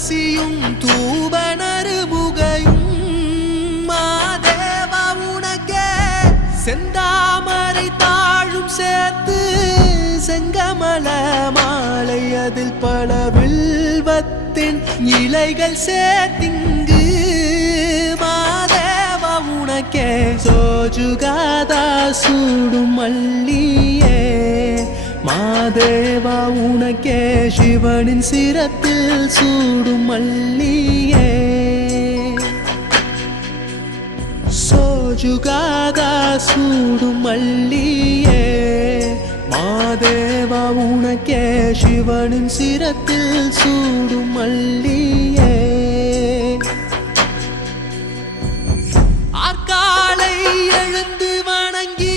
துளசியும் தூபனறுமுகையும் மாதேவா உனக்கே செந்தாமரை தாழும் சேர்த்து செங்கமல மாலை அதில் பல வில்வத்தின் இலைகள் சேர்த்திங்கு மாதேவா உனக்கே சோஜுகாதா சூடும் மல்லியே மாதேவா உனக்கே சிவனின் சிரத்தில் சூடும் மல்லியே சோஜுகாதா சூடும் மல்லியே மாதேவா உனக்கே சிவனின் சிரத்தில் சூடும் மல்லியே ஆற்காலை எழுந்து